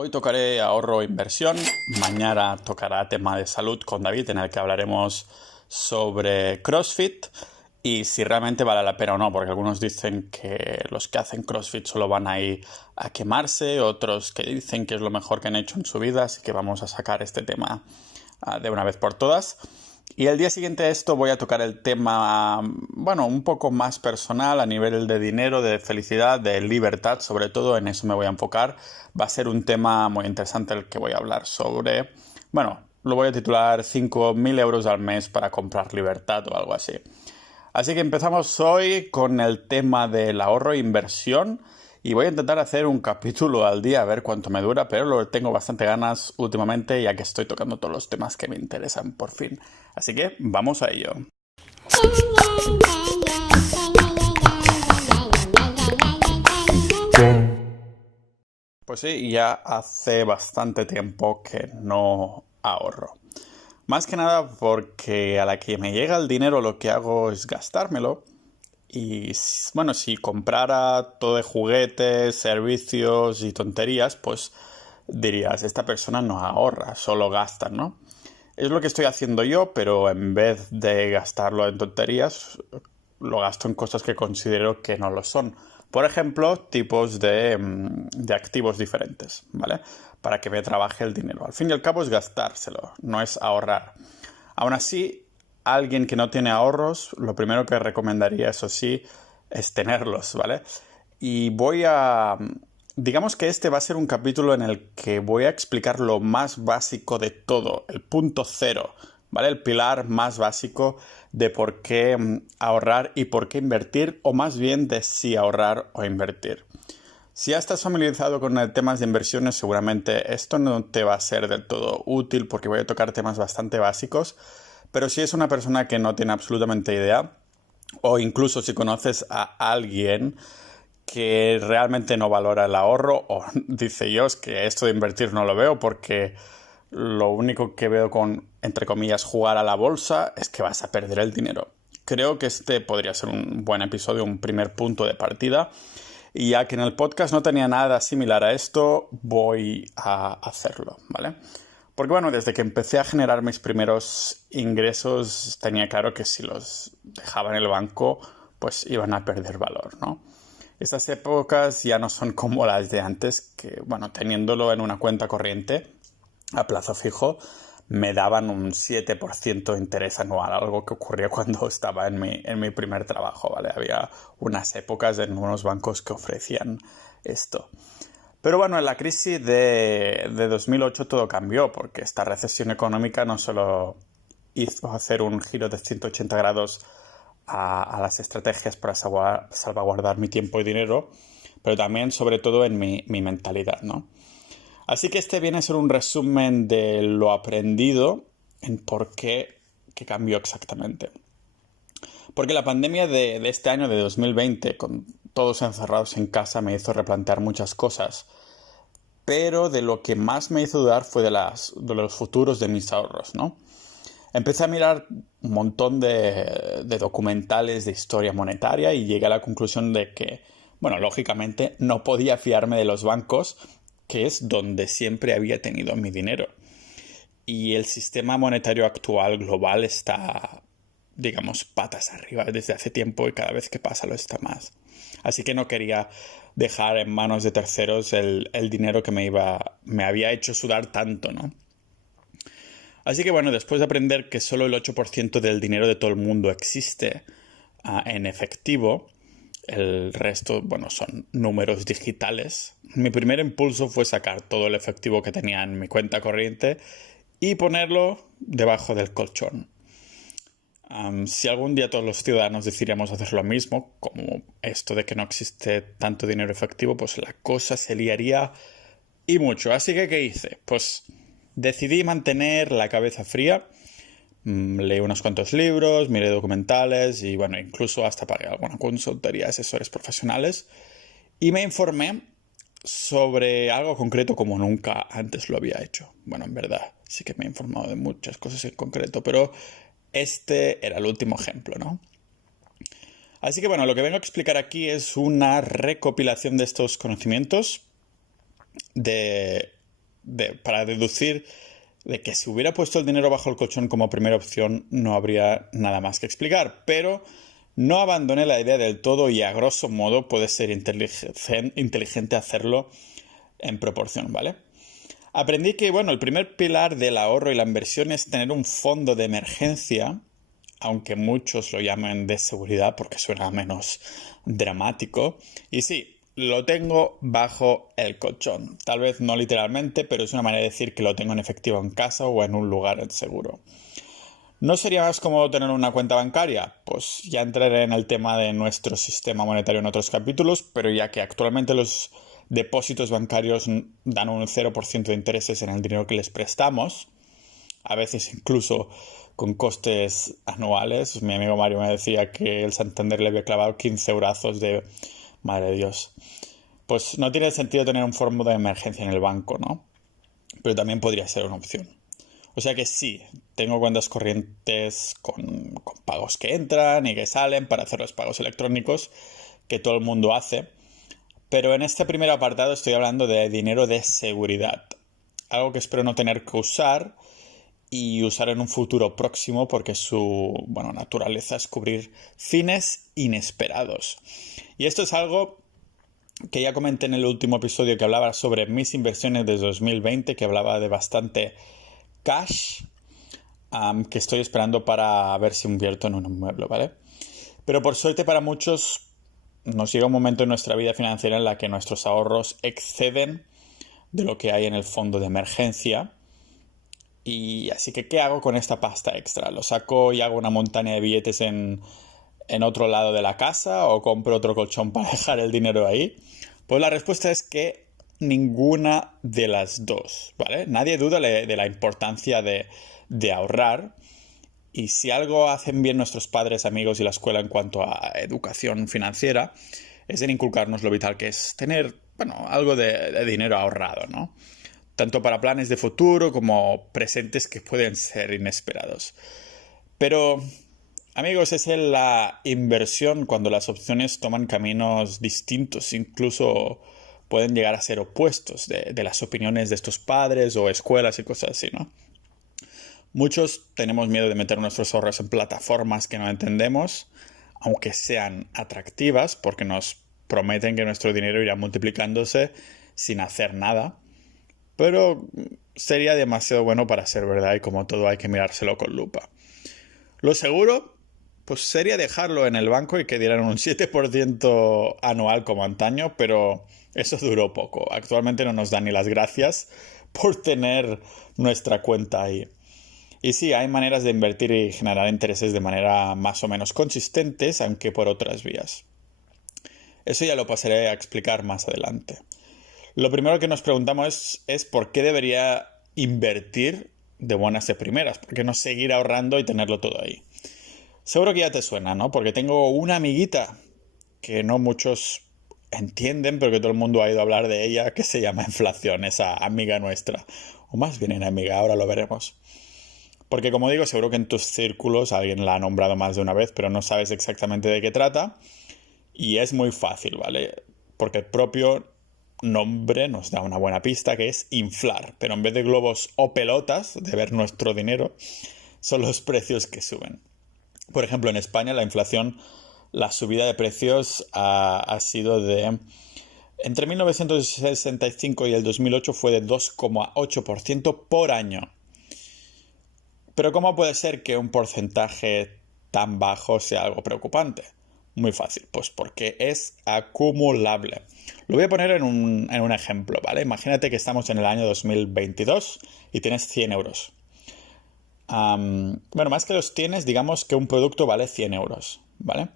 Hoy tocaré ahorro e inversión, mañana tocará tema de salud con David en el que hablaremos sobre CrossFit y si realmente vale la pena o no, porque algunos dicen que los que hacen CrossFit solo van a ir a quemarse, otros que dicen que es lo mejor que han hecho en su vida, así que vamos a sacar este tema de una vez por todas. Y el día siguiente a esto voy a tocar el tema, bueno, un poco más personal a nivel de dinero, de felicidad, de libertad, sobre todo en eso me voy a enfocar. Va a ser un tema muy interesante el que voy a hablar sobre, bueno, lo voy a titular 5.000 euros al mes para comprar libertad o algo así. Así que empezamos hoy con el tema del ahorro e inversión. Y voy a intentar hacer un capítulo al día a ver cuánto me dura, pero lo tengo bastante ganas últimamente ya que estoy tocando todos los temas que me interesan por fin. Así que vamos a ello. Pues sí, ya hace bastante tiempo que no ahorro. Más que nada porque a la que me llega el dinero lo que hago es gastármelo. Y bueno, si comprara todo de juguetes, servicios y tonterías, pues dirías, esta persona no ahorra, solo gasta, ¿no? Es lo que estoy haciendo yo, pero en vez de gastarlo en tonterías, lo gasto en cosas que considero que no lo son. Por ejemplo, tipos de activos diferentes, ¿vale? Para que me trabaje el dinero. Al fin y al cabo es gastárselo, no es ahorrar. Aún así, alguien que no tiene ahorros, lo primero que recomendaría, eso sí, es tenerlos, ¿vale? Y digamos que este va a ser un capítulo en el que voy a explicar lo más básico de todo, el punto cero, ¿vale? El pilar más básico de por qué ahorrar y por qué invertir, o más bien de si ahorrar o invertir. Si ya estás familiarizado con temas de inversiones, seguramente esto no te va a ser del todo útil porque voy a tocar temas bastante básicos. Pero si es una persona que no tiene absolutamente idea, o incluso si conoces a alguien que realmente no valora el ahorro, o dice yo, es que esto de invertir no lo veo porque lo único que veo con, entre comillas, jugar a la bolsa es que vas a perder el dinero. Creo que este podría ser un buen episodio, un primer punto de partida. Y ya que en el podcast no tenía nada similar a esto, voy a hacerlo, ¿vale? Porque bueno, desde que empecé a generar mis primeros ingresos tenía claro que si los dejaba en el banco, pues iban a perder valor, ¿no? Estas épocas ya no son como las de antes, que bueno, teniéndolo en una cuenta corriente a plazo fijo, me daban un 7% de interés anual, algo que ocurría cuando estaba en mi primer trabajo, ¿vale? Había unas épocas en unos bancos que ofrecían esto. Pero bueno, en la crisis de 2008 todo cambió, porque esta recesión económica no solo hizo hacer un giro de 180 grados a las estrategias para salvaguardar mi tiempo y dinero, pero también, sobre todo, en mi mentalidad, ¿no? Así que este viene a ser un resumen de lo aprendido en por qué cambió exactamente. Porque la pandemia de este año, de 2020, con todos encerrados en casa, me hizo replantear muchas cosas. Pero de lo que más me hizo dudar fue de los futuros de mis ahorros, ¿no? Empecé a mirar un montón de documentales de historia monetaria y llegué a la conclusión de que, bueno, lógicamente no podía fiarme de los bancos, que es donde siempre había tenido mi dinero. Y el sistema monetario actual global está, digamos, patas arriba desde hace tiempo y cada vez que pasa lo está más. Así que no quería dejar en manos de terceros el dinero que me había hecho sudar tanto, ¿no? Así que bueno, después de aprender que solo el 8% del dinero de todo el mundo existe en efectivo, el resto, bueno, son números digitales. Mi primer impulso fue sacar todo el efectivo que tenía en mi cuenta corriente y ponerlo debajo del colchón. Si algún día todos los ciudadanos decidiéramos hacer lo mismo, como esto de que no existe tanto dinero efectivo, pues la cosa se liaría y mucho. Así que, ¿qué hice? Pues decidí mantener la cabeza fría. Leí unos cuantos libros, miré documentales y bueno, incluso hasta pagué alguna consultoría de asesores profesionales y me informé sobre algo concreto como nunca antes lo había hecho. Bueno, en verdad, sí que me he informado de muchas cosas en concreto, pero este era el último ejemplo, ¿no? Así que bueno, lo que vengo a explicar aquí es una recopilación de estos conocimientos de para deducir de que si hubiera puesto el dinero bajo el colchón como primera opción no habría nada más que explicar, pero no abandoné la idea del todo y a grosso modo puede ser inteligente hacerlo en proporción, ¿vale? Aprendí que, bueno, el primer pilar del ahorro y la inversión es tener un fondo de emergencia, aunque muchos lo llamen de seguridad porque suena menos dramático. Y sí, lo tengo bajo el colchón. Tal vez no literalmente, pero es una manera de decir que lo tengo en efectivo en casa o en un lugar seguro. ¿No sería más cómodo tener una cuenta bancaria? Pues ya entraré en el tema de nuestro sistema monetario en otros capítulos, pero ya que actualmente los depósitos bancarios dan un 0% de intereses en el dinero que les prestamos, a veces incluso con costes anuales. Mi amigo Mario me decía que el Santander le había clavado 15 eurazos de... Madre de Dios. Pues no tiene sentido tener un fondo de emergencia en el banco, ¿no? Pero también podría ser una opción. O sea que sí, tengo cuentas corrientes con pagos que entran y que salen para hacer los pagos electrónicos que todo el mundo hace. Pero en este primer apartado estoy hablando de dinero de seguridad. Algo que espero no tener que usar y usar en un futuro próximo porque su naturaleza es cubrir fines inesperados. Y esto es algo que ya comenté en el último episodio que hablaba sobre mis inversiones de 2020, que hablaba de bastante cash que estoy esperando para ver si invierto en un inmueble, ¿vale? Pero por suerte para muchos nos llega un momento en nuestra vida financiera en la que nuestros ahorros exceden de lo que hay en el fondo de emergencia. Y así que, ¿qué hago con esta pasta extra? ¿Lo saco y hago una montaña de billetes en otro lado de la casa o compro otro colchón para dejar el dinero ahí? Pues la respuesta es que ninguna de las dos, ¿vale? Nadie duda de la importancia de ahorrar. Y si algo hacen bien nuestros padres, amigos y la escuela en cuanto a educación financiera, es en inculcarnos lo vital que es tener, algo de dinero ahorrado, ¿no? Tanto para planes de futuro como presentes que pueden ser inesperados. Pero, amigos, es en la inversión cuando las opciones toman caminos distintos, incluso pueden llegar a ser opuestos de las opiniones de estos padres o escuelas y cosas así, ¿no? Muchos tenemos miedo de meter nuestros ahorros en plataformas que no entendemos, aunque sean atractivas, porque nos prometen que nuestro dinero irá multiplicándose sin hacer nada. Pero sería demasiado bueno para ser verdad y como todo hay que mirárselo con lupa. Lo seguro, pues sería dejarlo en el banco y que dieran un 7% anual como antaño, pero eso duró poco. Actualmente no nos dan ni las gracias por tener nuestra cuenta ahí. Y sí, hay maneras de invertir y generar intereses de manera más o menos consistentes, aunque por otras vías. Eso ya lo pasaré a explicar más adelante. Lo primero que nos preguntamos es ¿por qué debería invertir de buenas de primeras? ¿Por qué no seguir ahorrando y tenerlo todo ahí? Seguro que ya te suena, ¿no? Porque tengo una amiguita que no muchos entienden, pero que todo el mundo ha ido a hablar de ella, que se llama inflación, esa amiga nuestra. O más bien enemiga, ahora lo veremos. Porque como digo, seguro que en tus círculos alguien la ha nombrado más de una vez, pero no sabes exactamente de qué trata. Y es muy fácil, ¿vale? Porque el propio nombre nos da una buena pista, que es inflar. Pero en vez de globos o pelotas de ver nuestro dinero, son los precios que suben. Por ejemplo, en España la inflación, la subida de precios ha sido de... Entre 1965 y el 2008 fue de 2,8% por año. Pero ¿cómo puede ser que un porcentaje tan bajo sea algo preocupante? Muy fácil, pues porque es acumulable. Lo voy a poner en un ejemplo, ¿vale? Imagínate que estamos en el año 2022 y tienes 100 euros. Más que los tienes, digamos que un producto vale 100 euros, ¿vale?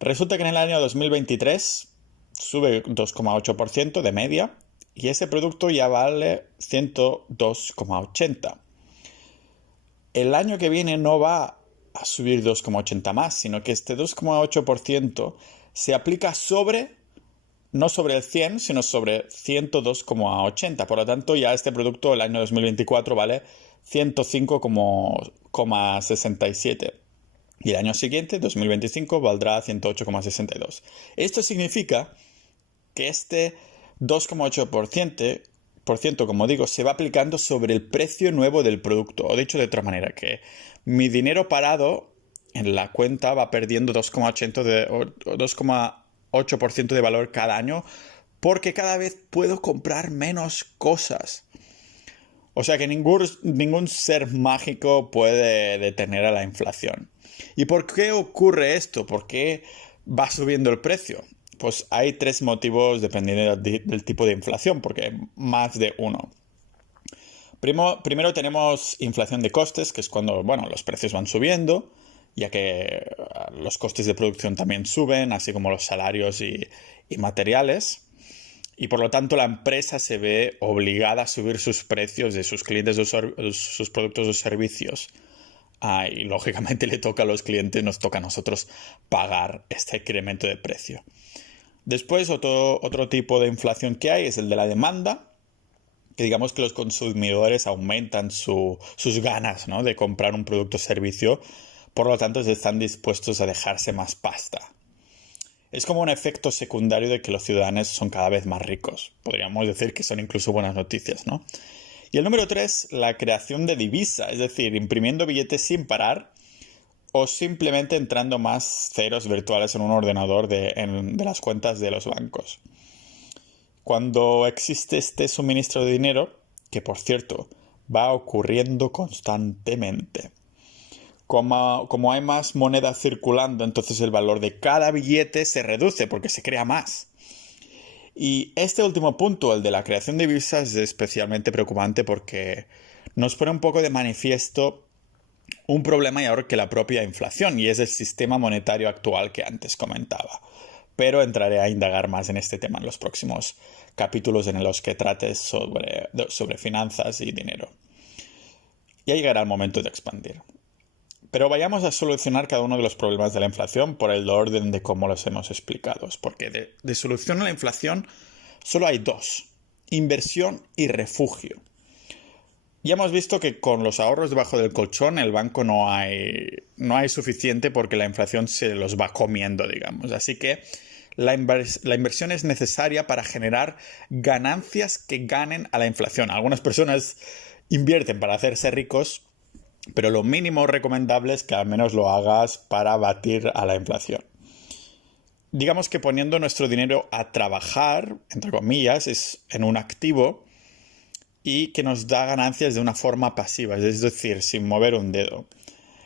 Resulta que en el año 2023 sube 2,8% de media y ese producto ya vale 102,80. El año que viene no va a subir 2,80 más, sino que este 2,8% se aplica no sobre el 100, sino sobre 102,80. Por lo tanto, ya este producto el año 2024 vale 105,67. Y el año siguiente, 2025, valdrá 108,62. Esto significa que este 2,8% como digo, se va aplicando sobre el precio nuevo del producto. O dicho de otra manera, que mi dinero parado en la cuenta va perdiendo 2,8% de valor cada año porque cada vez puedo comprar menos cosas. O sea que ningún ser mágico puede detener a la inflación. ¿Y por qué ocurre esto? ¿Por qué va subiendo el precio? Pues hay tres motivos dependiendo del tipo de inflación, porque hay más de uno. Primero tenemos inflación de costes, que es cuando, bueno, los precios van subiendo, ya que los costes de producción también suben, así como los salarios y materiales. Y por lo tanto la empresa se ve obligada a subir sus precios de sus clientes, de sus productos o servicios. Y lógicamente le toca a los clientes, nos toca a nosotros pagar este incremento de precio. Después otro tipo de inflación que hay es el de la demanda, que digamos que los consumidores aumentan sus ganas, ¿no?, de comprar un producto o servicio, por lo tanto están dispuestos a dejarse más pasta. Es como un efecto secundario de que los ciudadanos son cada vez más ricos. Podríamos decir que son incluso buenas noticias, ¿no? Y el número 3, la creación de divisa, es decir, imprimiendo billetes sin parar o simplemente entrando más ceros virtuales en un ordenador de las cuentas de los bancos. Cuando existe este suministro de dinero, que por cierto va ocurriendo constantemente, como hay más moneda circulando, entonces el valor de cada billete se reduce porque se crea más. Y este último punto, el de la creación de divisas, es especialmente preocupante porque nos pone un poco de manifiesto un problema mayor que la propia inflación, y es el sistema monetario actual que antes comentaba. Pero entraré a indagar más en este tema en los próximos capítulos en los que trate sobre finanzas y dinero. Ya llegará el momento de expandir. Pero vayamos a solucionar cada uno de los problemas de la inflación por el orden de cómo los hemos explicado. Porque de solución a la inflación solo hay dos: inversión y refugio. Ya hemos visto que con los ahorros debajo del colchón el banco no hay suficiente porque la inflación se los va comiendo, digamos. Así que la inversión es necesaria para generar ganancias que ganen a la inflación. Algunas personas invierten para hacerse ricos, pero lo mínimo recomendable es que al menos lo hagas para batir a la inflación. Digamos que poniendo nuestro dinero a trabajar, entre comillas, es en un activo y que nos da ganancias de una forma pasiva, es decir, sin mover un dedo.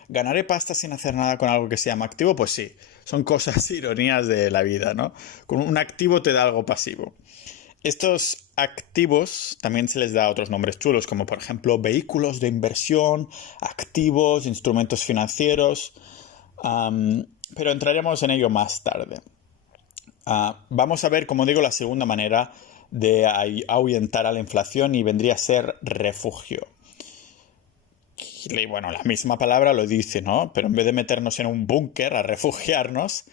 ¿Ganaré pasta sin hacer nada con algo que se llama activo? Pues sí, son cosas, ironías de la vida, ¿no? Con un activo te da algo pasivo. Estos activos también se les da otros nombres chulos, como por ejemplo vehículos de inversión, activos, instrumentos financieros, pero entraremos en ello más tarde. Vamos a ver, como digo, la segunda manera de ahuyentar a la inflación, y vendría a ser refugio. Y bueno, la misma palabra lo dice, ¿no? Pero en vez de meternos en un búnker a refugiarnos,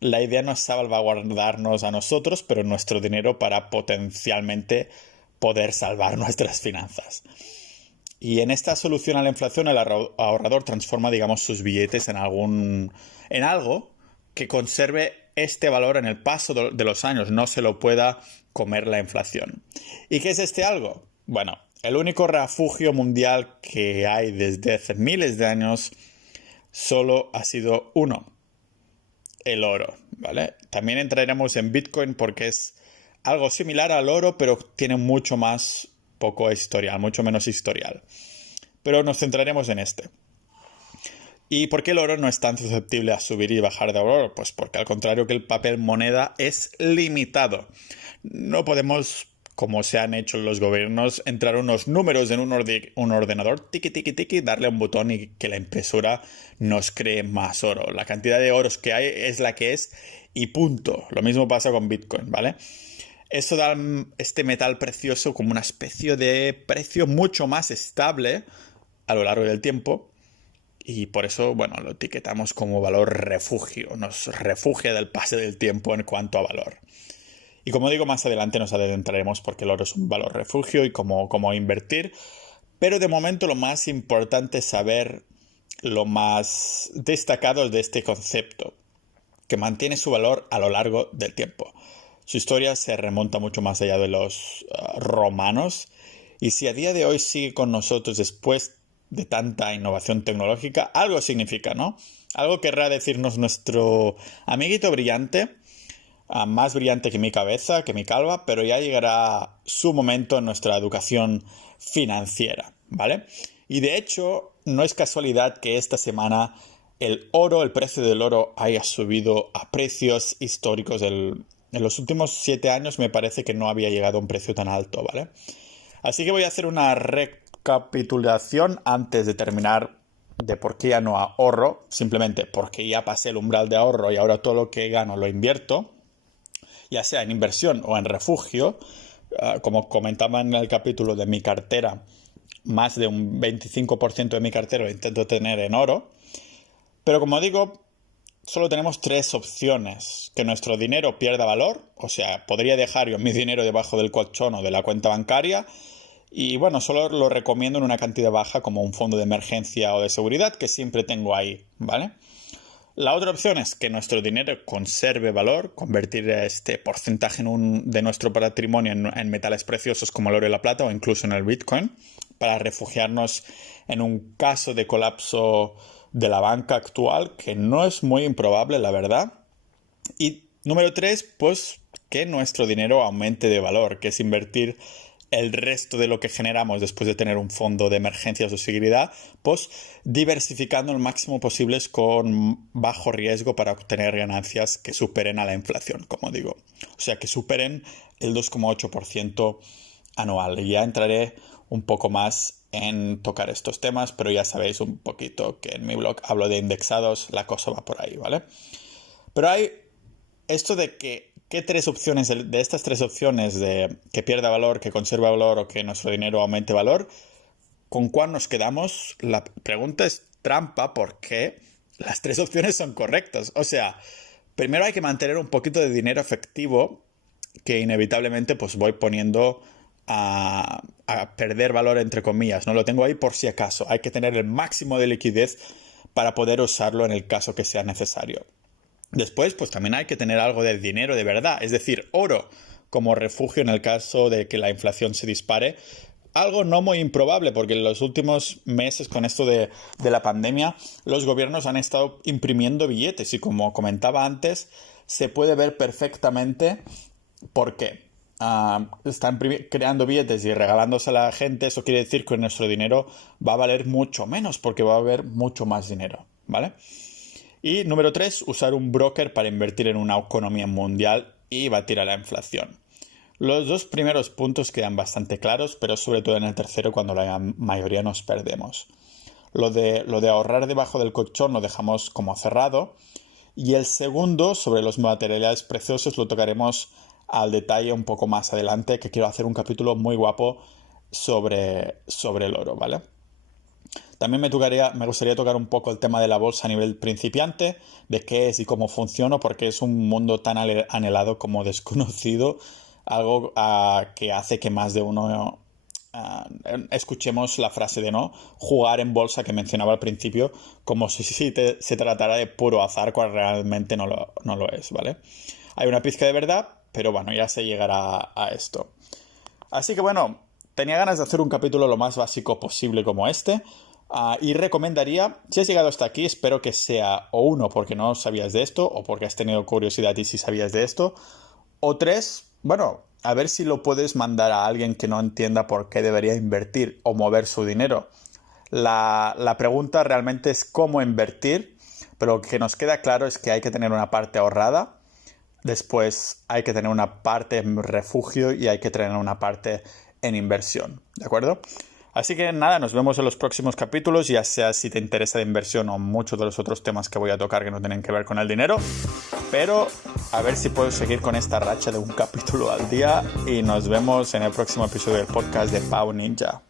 la idea no es salvaguardarnos a nosotros, pero nuestro dinero para potencialmente poder salvar nuestras finanzas. Y en esta solución a la inflación, el ahorrador transforma, digamos, sus billetes en algo que conserve este valor en el paso de los años, no se lo pueda comer la inflación. ¿Y qué es este algo? Bueno, el único refugio mundial que hay desde hace miles de años solo ha sido uno: el oro, ¿vale? También entraremos en Bitcoin porque es algo similar al oro, pero tiene mucho menos historial. Pero nos centraremos en este. ¿Y por qué el oro no es tan susceptible a subir y bajar de valor? Pues porque, al contrario que el papel moneda, es limitado. No podemos, como se han hecho los gobiernos, entrar unos números en un ordenador, tiqui, tiqui, tiqui, darle a un botón y que la impresora nos cree más oro. La cantidad de oros que hay es la que es y punto. Lo mismo pasa con Bitcoin, ¿vale? Esto da este metal precioso como una especie de precio mucho más estable a lo largo del tiempo. Y por eso, bueno, lo etiquetamos como valor refugio. Nos refugia del paso del tiempo en cuanto a valor. Y como digo, más adelante nos adentraremos porque el oro es un valor refugio y cómo invertir. Pero de momento lo más importante es saber lo más destacado de este concepto, que mantiene su valor a lo largo del tiempo. Su historia se remonta mucho más allá de los romanos Y si a día de hoy sigue con nosotros después de tanta innovación tecnológica, algo significa, ¿no? Algo querrá decirnos nuestro amiguito brillante, más brillante que mi cabeza, que mi calva, pero ya llegará su momento en nuestra educación financiera, ¿vale? Y de hecho, no es casualidad que esta semana el precio del oro haya subido a precios históricos. En los últimos 7 años me parece que no había llegado a un precio tan alto, ¿vale? Así que voy a hacer una recapitulación antes de terminar de por qué ya no ahorro, simplemente porque ya pasé el umbral de ahorro y ahora todo lo que gano lo invierto, ya sea en inversión o en refugio. Como comentaba en el capítulo de mi cartera, más de un 25% de mi cartera lo intento tener en oro. Pero como digo, solo tenemos 3 opciones: que nuestro dinero pierda valor, o sea, podría dejar yo mi dinero debajo del colchón o de la cuenta bancaria, y bueno, solo lo recomiendo en una cantidad baja como un fondo de emergencia o de seguridad que siempre tengo ahí, ¿vale? La otra opción es que nuestro dinero conserve valor, convertir este porcentaje de nuestro patrimonio en metales preciosos como el oro y la plata o incluso en el Bitcoin, para refugiarnos en un caso de colapso de la banca actual, que no es muy improbable, la verdad. Y número 3, pues que nuestro dinero aumente de valor, que es invertir el resto de lo que generamos después de tener un fondo de emergencias o seguridad, pues diversificando el máximo posible con bajo riesgo para obtener ganancias que superen a la inflación, como digo. O sea, que superen el 2,8% anual. Y ya entraré un poco más en tocar estos temas, pero ya sabéis un poquito que en mi blog hablo de indexados, la cosa va por ahí, ¿vale? Pero hay esto de que ¿qué 3 opciones de estas 3 opciones de que pierda valor, que conserva valor o que nuestro dinero aumente valor? ¿Con cuál nos quedamos? La pregunta es trampa porque las 3 opciones son correctas. O sea, primero hay que mantener un poquito de dinero efectivo que inevitablemente pues voy poniendo a perder valor, entre comillas, ¿no? Lo tengo ahí por si acaso. Hay que tener el máximo de liquidez para poder usarlo en el caso que sea necesario. Después, pues también hay que tener algo de dinero de verdad, es decir, oro como refugio en el caso de que la inflación se dispare. Algo no muy improbable, porque en los últimos meses con esto de la pandemia, los gobiernos han estado imprimiendo billetes y, como comentaba antes, se puede ver perfectamente por qué. Están creando billetes y regalándose a la gente. Eso quiere decir que nuestro dinero va a valer mucho menos porque va a haber mucho más dinero, ¿vale? Y número 3, usar un broker para invertir en una economía mundial y batir a la inflación. Los 2 primeros puntos quedan bastante claros, pero sobre todo en el tercero, cuando la mayoría nos perdemos. Lo de ahorrar debajo del colchón lo dejamos como cerrado. Y el segundo, sobre los materiales preciosos, lo tocaremos al detalle un poco más adelante, que quiero hacer un capítulo muy guapo sobre el oro, ¿vale? También me gustaría tocar un poco el tema de la bolsa a nivel principiante, de qué es y cómo funciona, porque es un mundo tan anhelado como desconocido, algo que hace que más de uno escuchemos la frase de no jugar en bolsa que mencionaba al principio, como si se tratara de puro azar, cuando realmente no lo es, ¿vale? Hay una pizca de verdad, pero bueno, ya se llegará a esto. Así que bueno, tenía ganas de hacer un capítulo lo más básico posible como este. Y recomendaría, si has llegado hasta aquí, espero que sea o 1 porque no sabías de esto, o porque has tenido curiosidad y sí sabías de esto, o 3, bueno, a ver si lo puedes mandar a alguien que no entienda por qué debería invertir o mover su dinero. La pregunta realmente es cómo invertir, pero lo que nos queda claro es que hay que tener una parte ahorrada, después hay que tener una parte en refugio y hay que tener una parte en inversión, ¿de acuerdo? Así que nada, nos vemos en los próximos capítulos, ya sea si te interesa de inversión o muchos de los otros temas que voy a tocar que no tienen que ver con el dinero. Pero a ver si puedo seguir con esta racha de un capítulo al día y nos vemos en el próximo episodio del podcast de Pau Ninja.